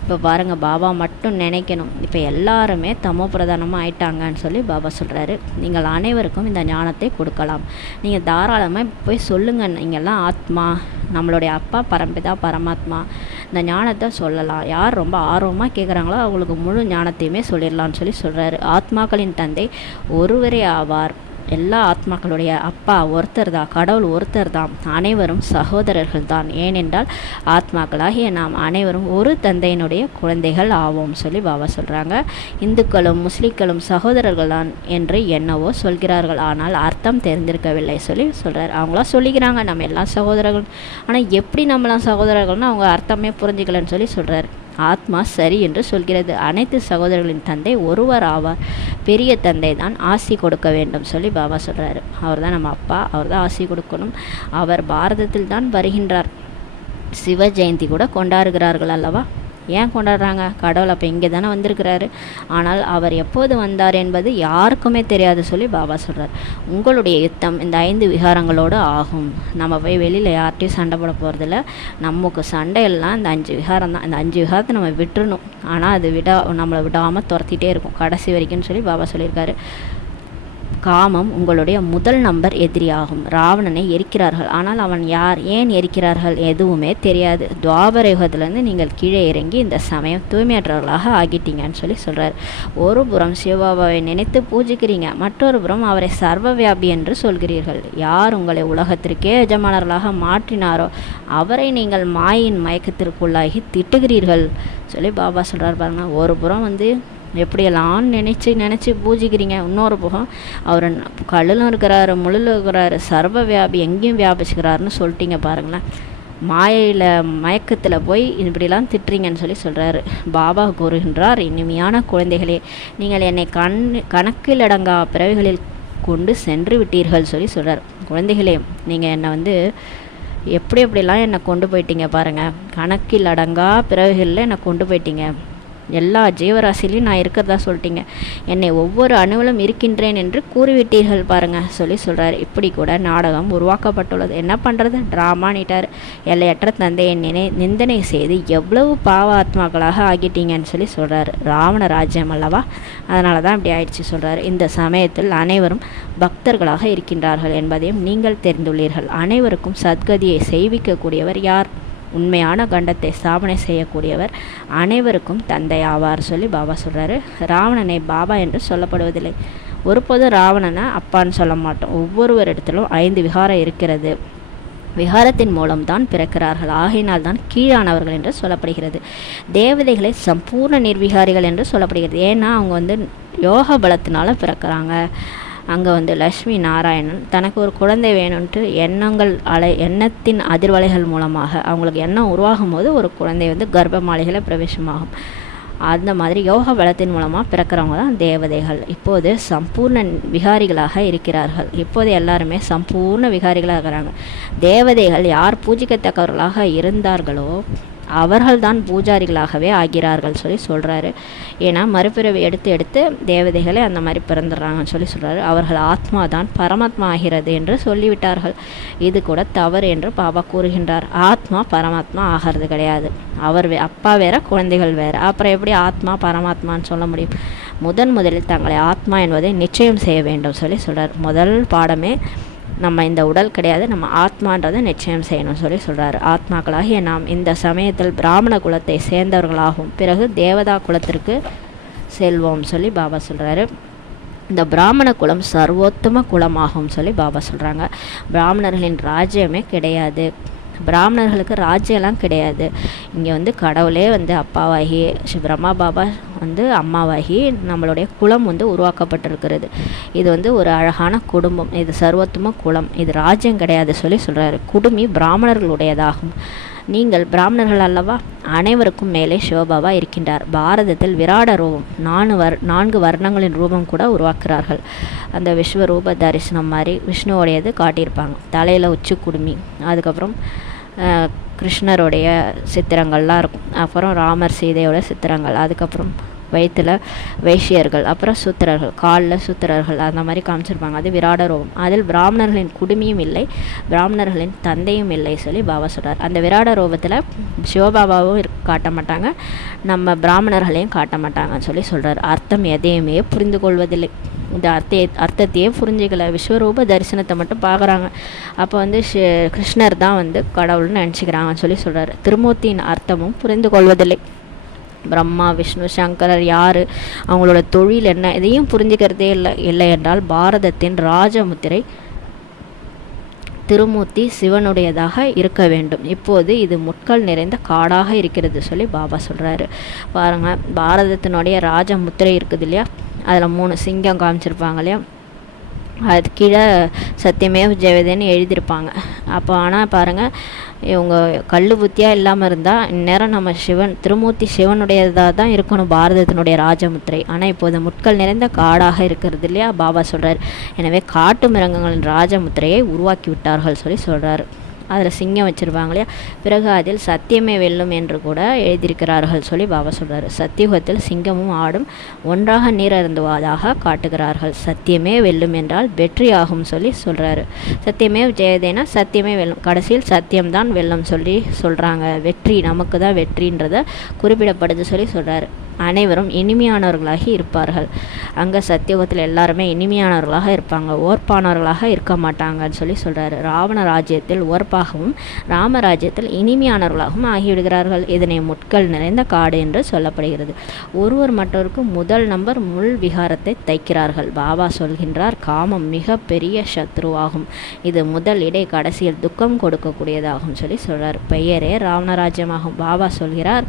இப்போ பாருங்கள், பாபா மட்டும் நினைக்கணும். இப்போ எல்லாருமே தமோ பிரதானமாக ஆயிட்டாங்கன்னு சொல்லி பாபா சொல்கிறாரு. நீங்கள் அனைவருக்கும் இந்த ஞானத்தை கொடுக்கலாம். நீங்கள் தாராளமாக போய் சொல்லுங்கள், நீங்கள்லாம் ஆத்மா, நம்மளுடைய அப்பா பரம்பிதா பரமாத்மா, இந்த ஞானத்தை சொல்லலாம். யார் ரொம்ப ஆர்வமாக கேட்குறாங்களோ அவங்களுக்கு முழு ஞானத்தையுமே சொல்லிடலான்னு சொல்லி சொல்கிறாரு. ஆத்மாக்களின் தந்தை ஒருவரே ஆவார். எல்லா ஆத்மாக்களுடைய அப்பா ஒருத்தர் தான், கடவுள் ஒருத்தர் தான். அனைவரும் சகோதரர்கள் தான். ஏனென்றால் ஆத்மாக்களாகிய நாம் அனைவரும் ஒரு தந்தையினுடைய குழந்தைகள் ஆவோம் சொல்லி பாபா சொல்கிறாங்க. இந்துக்களும் முஸ்லிம்களும் சகோதரர்கள் தான் என்று என்னவோ சொல்கிறார்கள், ஆனால் அர்த்தம் தெரிந்திருக்கவில்லை சொல்லி சொல்கிறார். அவங்களாம் சொல்லிக்கிறாங்க நம்ம எல்லாம் சகோதரர்கள், ஆனால் எப்படி நம்மளாம் சகோதரர்கள்னு அவங்க அர்த்தமே புரிஞ்சிக்கலன்னு சொல்லி சொல்கிறார். ஆத்மா சரி என்று சொல்கிறது. அனைத்து சகோதரர்களின் தந்தை ஒருவர் ஆவார். பெரிய தந்தை தான் ஆசி கொடுக்க வேண்டும் சொல்லி பாபா சொல்கிறாரு. அவர் தான் நம்ம அப்பா, அவர் தான் ஆசி கொடுக்கணும். அவர் பாரதத்தில் தான் வருகின்றார். சிவ ஜெயந்தி கூட கொண்டாடுகிறார்கள் அல்லவா? ஏன் கொண்டாடுறாங்க? கடவுள் அப்போ இங்கே தானே வந்திருக்கிறாரு. ஆனால் அவர் எப்போது வந்தார் என்பது யாருக்குமே தெரியாது சொல்லி பாபா சொல்கிறார். உங்களுடைய யுத்தம் இந்த 5 விகாரங்களோடு ஆகும். நம்ம போய் வெளியில் யார்கிட்டையும் சண்டை போட போகிறதில்ல. நமக்கு சண்டையெல்லாம் இந்த 5 விகாரம் தான். இந்த 5 விகாரத்தை நம்ம விட்டுறணும். ஆனால் அது நம்மளை விடாமல் துரத்திட்டே இருக்கும் கடைசி வரைக்கும்னு சொல்லி பாபா சொல்லியிருக்காரு. காமம் உங்களுடைய முதல் நம்பர் எதிரியாகும். ராவணனை எரிக்கிறார்கள், ஆனால் அவன் யார், ஏன் எரிக்கிறார்கள் எதுவுமே தெரியாது. துவாபர யுகத்திலேருந்து நீங்கள் கீழே இறங்கி இந்த சமயம் தூய்மையற்றவர்களாக ஆகிட்டீங்கன்னு சொல்லி சொல்கிறார். ஒரு புறம் சிவபாபாவை நினைத்து பூஜிக்கிறீங்க, மற்றொரு புறம் அவரை சர்வவியாபி என்று சொல்கிறீர்கள். யார் உங்களை உலகத்திற்கே எஜமானர்களாக மாற்றினாரோ அவரை நீங்கள் மாயின் மயக்கத்திற்குள்ளாகி திட்டுகிறீர்கள் சொல்லி பாபா சொல்கிறார். பாருங்க, ஒரு புறம் எப்படியெல்லாம் நினச்சி பூஜிக்கிறீங்க, இன்னொரு புகம் அவர் கல்லிலும் இருக்கிறாரு, முள்ளிலும் இருக்கிறாரு, சர்வ வியாபி, எங்கேயும் வியாபிச்சுக்கிறாருன்னு சொல்லிட்டீங்க. பாருங்களேன், மாயையில் மயக்கத்தில் போய் இப்படிலாம் திட்டுறீங்கன்னு சொல்லி சொல்கிறாரு. பாபா கூறுகின்றார், இனிமையான குழந்தைகளே, நீங்கள் என்னை கணக்கில் அடங்கா பிறவிகளில் கொண்டு சென்று விட்டீர்கள் சொல்லி சொல்கிறார். குழந்தைகளே, நீங்கள் என்னை எப்படிலாம் என்னை கொண்டு போயிட்டீங்க பாருங்கள். கணக்கில் அடங்கா பிறவிகளில் என்னை கொண்டு போயிட்டீங்க. எல்லா ஜீவராசிலையும் நான் இருக்கிறதா சொல்லிட்டீங்க. என்னை ஒவ்வொரு அணுவிலும் இருக்கின்றேன் என்று கூறிவிட்டீர்கள் பாருங்கள் சொல்லி சொல்கிறார். இப்படி கூட நாடகம் உருவாக்கப்பட்டுள்ளது. என்ன பண்ணுறது, ட்ராமானிட்டார். எல்லையற்ற தந்தையை நிந்தனை செய்து எவ்வளவு பாவ ஆத்மாக்களாக ஆகிட்டீங்கன்னு சொல்லி சொல்கிறார். ராவண ராஜ்யம் அல்லவா, அதனால தான் இப்படி ஆயிடுச்சு சொல்கிறார். இந்த சமயத்தில் அனைவரும் பக்தர்களாக இருக்கின்றார்கள் என்பதையும் நீங்கள் தெரிந்துள்ளீர்கள். அனைவருக்கும் சத்கதியை செய்விக்கக்கூடியவர் யார்? உண்மையான கண்டத்தை ஸ்தாபனை செய்யக்கூடியவர் அனைவருக்கும் தந்தை ஆவார் சொல்லி பாபா சொல்கிறாரு. ராவணனை பாபா என்று சொல்லப்படுவதில்லை. ஒருபோதும் ராவணனை அப்பான்னு சொல்ல மாட்டோம். ஒவ்வொருவரிடத்திலும் 5 விகாரம் இருக்கிறது. விகாரத்தின் மூலம்தான் பிறக்கிறார்கள். ஆகையினால் தான் கீழானவர்கள் என்று சொல்லப்படுகிறது. தேவதைகளை சம்பூர்ண நிர்விகாரிகள் என்று சொல்லப்படுகிறது. ஏன்னா அவங்க யோக பலத்தினால பிறக்கிறாங்க. அங்கே லக்ஷ்மி நாராயணன் தனக்கு ஒரு குழந்தை வேணும்ன்ட்டு எண்ணத்தின் அதிர்வலைகள் மூலமாக அவங்களுக்கு எண்ணம் உருவாகும் போது ஒரு குழந்தை கர்ப்ப மாளிகையில் பிரவேசமாகும். அந்த மாதிரி யோக பலத்தின் மூலமாக பிறக்கிறவங்க தான் தேவதைகள். இப்போது சம்பூர்ண விகாரிகளாக இருக்கிறார்கள். இப்போது எல்லாருமே சம்பூர்ண விகாரிகளாக இருக்கிறாங்க. தேவதைகள் யார் பூஜிக்கத்தக்கவர்களாக இருந்தார்களோ அவர்கள்தான் பூஜாரிகளாகவே ஆகிறார்கள் சொல்லி சொல்கிறாரு. ஏன்னா மறுபிறவி எடுத்து தேவதைகளே அந்த மாதிரி பிறந்துடுறாங்கன்னு சொல்லி சொல்கிறாரு. அவர்கள் ஆத்மா தான் பரமாத்மா ஆகிறது என்று சொல்லிவிட்டார்கள். இது கூட தவறு என்று பாபா கூறுகின்றார். ஆத்மா பரமாத்மா ஆகிறது கிடையாது. அவர் அப்பா வேற, குழந்தைகள் வேறு. அப்புறம் எப்படி ஆத்மா பரமாத்மான்னு சொல்ல முடியும்? முதலில் தங்களை ஆத்மா என்பதை நிச்சயம் செய்ய வேண்டும் சொல்லி சொல்கிறார். முதல் பாடமே நம்ம இந்த உடல் கிடையாது, நம்ம ஆத்மான்றதை நிச்சயம் செய்யணும் சொல்லி சொல்கிறாரு. ஆத்மாக்களாகிய நாம் இந்த சமயத்தில் பிராமண குலத்தை சேர்ந்தவர்களாகும். பிறகு தேவதா குலத்திற்கு செல்வோம் சொல்லி பாபா சொல்கிறாரு. இந்த பிராமண குலம் சர்வோத்தம குலமாகும் சொல்லி பாபா சொல்கிறாங்க. பிராமணர்களின் ராஜ்யமே கிடையாது. பிராமணர்களுக்கு ராஜ்யம்லாம் கிடையாது. இங்கே வந்து கடவுளே வந்து அப்பாவாகி, பிரம்மா பாபா வந்து அம்மாவாகி நம்மளுடைய குலம் வந்து உருவாக்கப்பட்டிருக்கிறது. இது வந்து ஒரு அழகான குடும்பம், இது சர்வோத்தம குலம், இது ராஜ்யம் கிடையாது சொல்லி சொல்கிறாரு. குடுமி பிராமணர்களுடையதாகும். நீங்கள் பிராமணர்கள் அல்லவா? அனைவருக்கும் மேலே சிவபாபா இருக்கின்றார். பாரதத்தில் விராட ரூபம் 4 வர்ணங்களின் ரூபம் கூட உருவாக்குறார்கள். அந்த விஸ்வரூப தரிசனம் மாதிரி விஷ்ணுவோடையது காட்டியிருப்பாங்க. தலையில் உச்சி குடுமி, அதுக்கப்புறம் கிருஷ்ணருடைய சித்திரங்கள்லாம் இருக்கும், அப்புறம் ராமர் சீதையோட சித்திரங்கள், அதுக்கப்புறம் வயிற்றில் வைஷ்யர்கள், அப்புறம் சூத்திரர்கள், காலில் சூத்திரர்கள், அந்த மாதிரி காமிச்சிருப்பாங்க. அது விராட ரூபம். அதில் பிராமணர்களின் குடுமியும் இல்லை, பிராமணர்களின் தந்தையும் இல்லை சொல்லி பாபா சொல்கிறார். அந்த விராட ரூபத்தில் சிவபாபாவும் காட்ட மாட்டாங்க, நம்ம பிராமணர்களையும் காட்ட மாட்டாங்கன்னு சொல்லி சொல்கிறார். அர்த்தம் எதையுமே புரிந்து கொள்வதில்லை. இந்த அர்த்தத்தையே புரிஞ்சிக்கல, விஸ்வரூப தரிசனத்தை மட்டும் பார்க்குறாங்க. அப்போ வந்து கிருஷ்ணர் தான் வந்து கடவுள்னு நினச்சிக்கிறாங்கன்னு சொல்லி சொல்கிறார். திருமூர்த்தியின் அர்த்தமும் புரிந்து கொள்வதில்லை. பிரம்மா, விஷ்ணு, சங்கரர் யார், அவங்களோட தொழில் என்ன, இதையும் புரிஞ்சுக்கிறதே இல்லை என்றால் பாரதத்தின் ராஜமுத்திரை திருமூர்த்தி சிவனுடையதாக இருக்க வேண்டும். இப்போது இது முட்கள் நிறைந்த காடாக இருக்கிறது சொல்லி பாபா சொல்கிறாரு. பாருங்கள், பாரதத்தினுடைய ராஜமுத்திரை இருக்குது இல்லையா, அதில் 3 சிங்கம் காமிச்சிருப்பாங்க இல்லையா, அது கீழே சத்தியமேவ ஜெயதேன்னு எழுதியிருப்பாங்க. அப்போ ஆனால் பாருங்கள், இவங்க கல் புத்தியாக இல்லாமல் இருந்தால் இந்நேரம் நம்ம திருமூர்த்தி சிவனுடையதாக தான் இருக்கணும் பாரதத்தினுடைய ராஜமுத்திரை. ஆனால் இப்போது முட்கள் நிறைந்த காடாக இருக்கிறது இல்லையா, பாபா சொல்கிறார். எனவே காட்டு மிருகங்களின் ராஜமுத்திரையை உருவாக்கி விட்டார்கள் சொல்லி சொல்கிறாரு. அதில் சிங்கம் வச்சுருப்பாங்க இல்லையா, பிறகு அதில் சத்தியமே வெல்லும் என்று கூட எழுதியிருக்கிறார்கள் சொல்லி பாபா சொல்கிறார். சத்தியுகத்தில் சிங்கமும் ஆடும் ஒன்றாக நீர் அருந்துவதாக காட்டுகிறார்கள். சத்தியமே வெல்லும் என்றால் வெற்றி ஆகும் சொல்லி சொல்கிறாரு. சத்தியமே ஜெயதேனா சத்தியமே வெல்லும், கடைசியில் சத்தியம்தான் வெல்லும் சொல்லி சொல்கிறாங்க. வெற்றி நமக்கு தான் வெற்றின்றதை குறிப்பிடப்படுது சொல்லி சொல்கிறாரு. அனைவரும் இனிமையானவர்களாகி இருப்பார்கள். அங்கே சத்தியுகத்தில் எல்லாருமே இனிமையானவர்களாக இருப்பாங்க, ஓர்ப்பானவர்களாக இருக்க மாட்டாங்கன்னு சொல்லி சொல்கிறாரு. ராவண ராஜ்யத்தில் ஓர்ப்பாகவும் ராமராஜ்யத்தில் இனிமையானவர்களாகவும் ஆகிவிடுகிறார்கள். இதனை முட்கள் நிறைந்த காடு என்று சொல்லப்படுகிறது. ஒருவர் மற்றவருக்கு முதல் நம்பர் முள் விகாரத்தை தைக்கிறார்கள். பாபா சொல்கின்றார், காமம் மிக பெரிய சத்ருவாகும். இது முதல் இடை கடைசியில் துக்கம் கொடுக்கக்கூடியதாகும் சொல்லி சொல்கிறார். பெயரே ராவணராஜ்யமாகும். பாபா சொல்கிறார்,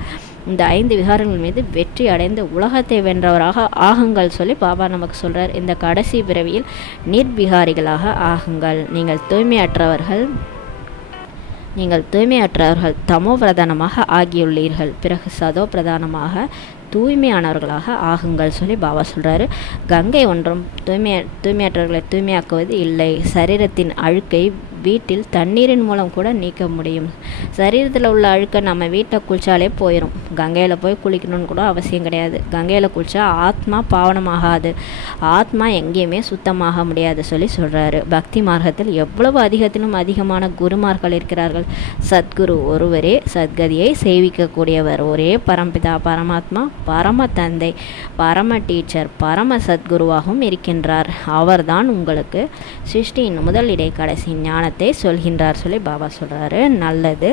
இந்த 5 விகாரங்கள் மீது வெற்றி அடைந்து உலகத்தை வென்றவராக ஆகுங்கள் சொல்லி பாபா நமக்கு சொல்கிறார். இந்த கடைசி பிறவியில் நிர்விகாரிகளாக ஆகுங்கள். நீங்கள் தூய்மையற்றவர்கள் தமோ பிரதானமாக ஆகியுள்ளீர்கள், பிறகு சதோ பிரதானமாக தூய்மையானவர்களாக ஆகுங்கள் சொல்லி பாபா சொல்கிறாரு. கங்கை ஒன்றும் தூய்மையற்றவர்களை தூய்மையாக்குவது இல்லை. சரீரத்தின் அழுக்கை வீட்டில் தண்ணீரின் மூலம் கூட நீக்க முடியும். சரீரத்தில் உள்ள அழுக்கை நம்ம வீட்டை குளிச்சாலே போயிடும். கங்கையில் போய் குளிக்கணும்னு கூட அவசியம் கிடையாது. கங்கையில் குளித்தா ஆத்மா பாவனமாகாது, ஆத்மா எங்கேயுமே சுத்தமாக முடியாது சொல்லி சொல்கிறாரு. பக்தி மார்க்கத்தில் எவ்வளவு அதிகமான குருமார்கள் இருக்கிறார்கள். சத்குரு ஒருவரே சத்கதியை சேவிக்கக்கூடியவர். ஒரே பரம்பிதா பரமாத்மா, பரம தந்தை, பரம டீச்சர், பரம சத்குருவாகவும் இருக்கின்றார். அவர்தான் உங்களுக்கு சிருஷ்டியின் முதல் இடை கடைசி ஞானத்தை சொல்கின்றார் சொல்லி பாபா சொல்கிறாரு. நல்லது.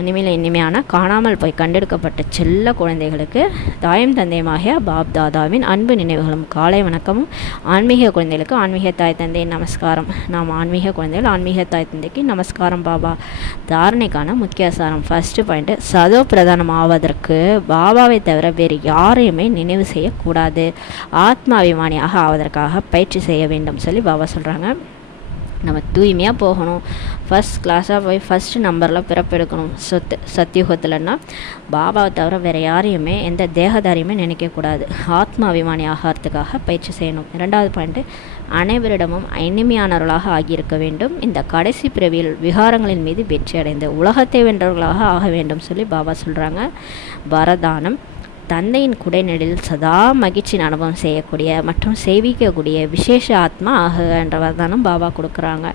இனிமையான காணாமல் போய் கண்டெடுக்கப்பட்ட செல்ல குழந்தைகளுக்கு தாயும் தந்தையுமாகிய பாப் தாதாவின் அன்பு நினைவுகளும் காலை வணக்கமும். ஆன்மீக குழந்தைகளுக்கு ஆன்மீக தாய் தந்தை நமஸ்காரம். நாம் ஆன்மீக குழந்தைகள் ஆன்மீக தாய் தந்தைக்கு நமஸ்காரம். பாபா தாரணைக்கான முக்கிய சாரம். ஃபர்ஸ்ட் பாயிண்ட், சதோ பிரதானம் ஆவதற்கு பாபாவை தவிர வேறு யாரையுமே நினைவு செய்யக்கூடாது. ஆத்மாபிமானியாக ஆவதற்காக பயிற்சி செய்ய வேண்டும் சொல்லி பாபா சொல்கிறாங்க. நம்ம தூய்மையாக போகணும், ஃபஸ்ட் கிளாஸாக போய் ஃபஸ்ட்டு நம்பரில் பிறப்பெடுக்கணும். சத்தியுகத்தில்னா பாபாவை தவிர வேறு யாரையுமே எந்த தேகதாரியுமே நினைக்கக்கூடாது. ஆத்மா அபிமானி ஆகிறதுக்காக பயிற்சி செய்யணும். 2வது பாயிண்ட்டு, அனைவரிடமும் இனிமையானவர்களாக ஆகியிருக்க வேண்டும். இந்த கடைசி பிறவியில் விகாரங்களின் மீது வெற்றி அடைந்து உலகத்தை வென்றவர்களாக ஆக வேண்டும் சொல்லி பாபா சொல்கிறாங்க. வரதானம், தந்தையின் குடைநெடில் சதா மகிழ்ச்சியின் அனுபவம் செய்யக்கூடிய மற்றும் சேவிக்கக்கூடிய விசேஷ ஆத்மா ஆகுகின்ற வரதானம் பாபா கொடுக்குறாங்க.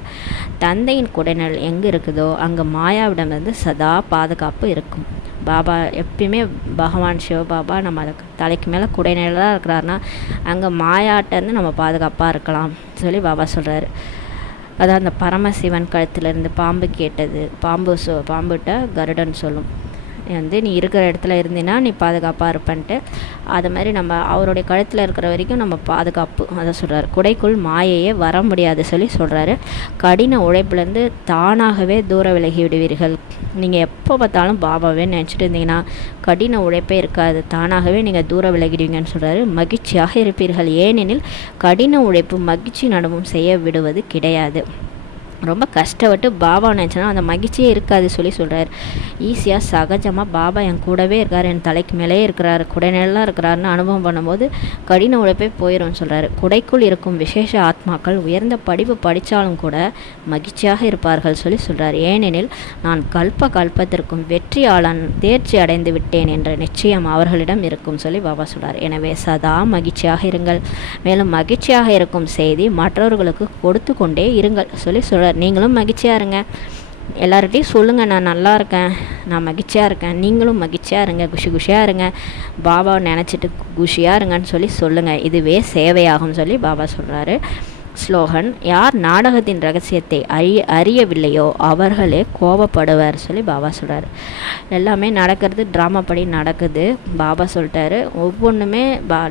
தந்தையின் குடைநெல் எங்கே இருக்குதோ அங்கே மாயாவிடமிருந்து சதா பாதுகாப்பு இருக்கும். பாபா எப்பயுமே பகவான் சிவபாபா நம்ம தலைக்கு மேலே குடைநெலாக இருக்கிறாருன்னா அங்கே மாயாட்டேருந்து நம்ம பாதுகாப்பாக இருக்கலாம் சொல்லி பாபா சொல்கிறாரு. அதான் அந்த பரமசிவன் கழுத்திலிருந்து பாம்பு கேட்டது, பாம்புகிட்ட கருடன் சொல்லும். நீ இருக்கிற இடத்துல இருந்தீன்னா நீ பாதுகாப்பாக இருப்பேன்ட்டு. அது மாதிரி நம்ம அவருடைய கழுத்தில் இருக்கிற வரைக்கும் நம்ம பாதுகாப்பு, அதை சொல்கிறார். குடைக்குள் மாயையே வர முடியாது சொல்கிறாரு. கடின உழைப்புலேருந்து தானாகவே தூர விலகி விடுவீர்கள். நீங்கள் எப்போ பார்த்தாலும் பாபாவே நினச்சிட்டு இருந்தீங்கன்னா கடின உழைப்பே இருக்காது, தானாகவே நீங்கள் தூர விலகிடுவீங்கன்னு சொல்கிறாரு. மகிழ்ச்சியாக இருப்பீர்கள், ஏனெனில் கடின உழைப்பு மகிழ்ச்சி நடுவும் செய்ய விடுவது கிடையாது. ரொம்ப கஷ்டப்பட்டு பாபா நினச்சோன்னா அந்த மகிழ்ச்சியே இருக்காது சொல்கிறார். ஈஸியாக சகஜமாக பாபா என் கூடவே இருக்கார், என் தலைக்கு மேலே இருக்கிறாரு, குடைநிழலாக இருக்கிறாருன்னு அனுபவம் பண்ணும்போது கடின உழைப்பே போயிடும்னு சொல்கிறாரு. குடைக்குள் இருக்கும் விசேஷ ஆத்மாக்கள் உயர்ந்த படிப்பு படித்தாலும் கூட மகிழ்ச்சியாக இருப்பார்கள் சொல்கிறார். ஏனெனில் நான் கல்பத்திற்கும் வெற்றியாளன் தேர்ச்சி அடைந்து விட்டேன் என்ற நிச்சயம் அவர்களிடம் இருக்கும் பாபா சொல்கிறார். எனவே சதா மகிழ்ச்சியாக இருங்கள், மேலும் மகிழ்ச்சியாக இருக்கும் செய்தி மற்றவர்களுக்கு கொடுத்து கொண்டே இருங்கள் சொல்கிறார். நீங்களும் மகிழ்ச்சியாக இருங்க, எல்லார்கிட்டையும் சொல்லுங்கள், நான் நல்லா இருக்கேன், நான் மகிழ்ச்சியாக இருக்கேன், நீங்களும் மகிழ்ச்சியாக இருங்க, குஷியாக இருங்க, பாபாவை நினச்சிட்டு குஷியாக இருங்கன்னு சொல்லுங்கள். இதுவே சேவையாகும் பாபா சொல்கிறாரு. ஸ்லோகன்: யார் நாடகத்தின் ரகசியத்தை அறியவில்லையோ அவர்களே கோபப்படுவர் பாபா சொல்கிறார். எல்லாமே நடக்கிறது ட்ராமா படி நடக்குது. பாபா சொல்லிட்டாரு, ஒவ்வொன்றுமே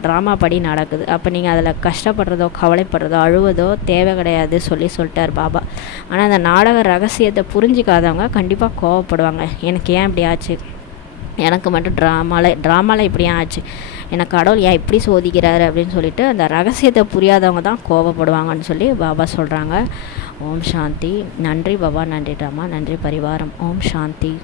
ட்ராமா படி நடக்குது. அப்போ நீங்கள் அதில் கஷ்டப்படுறதோ கவலைப்படுறதோ அழுவதோ தேவை கிடையாது சொல்லிட்டார் பாபா. ஆனால் அந்த நாடக ரகசியத்தை புரிஞ்சிக்காதவங்க கண்டிப்பாக கோவப்படுவாங்க. எனக்கு ஏன் இப்படி ஆச்சு, எனக்கு மட்டும் ட்ராமாவில் இப்படி ஆச்சு, எனக்கு கடவுள் ஏன் இப்படி சோதிக்கிறாரு அப்படின்னு சொல்லிட்டு அந்த ரகசியத்தை புரியாதவங்க தான் கோபப்படுவாங்கன்னு பாபா சொல்கிறாங்க. ஓம் சாந்தி. நன்றி பாபா, நன்றி ட்ராமா, நன்றி பரிவாரம். ஓம் சாந்தி.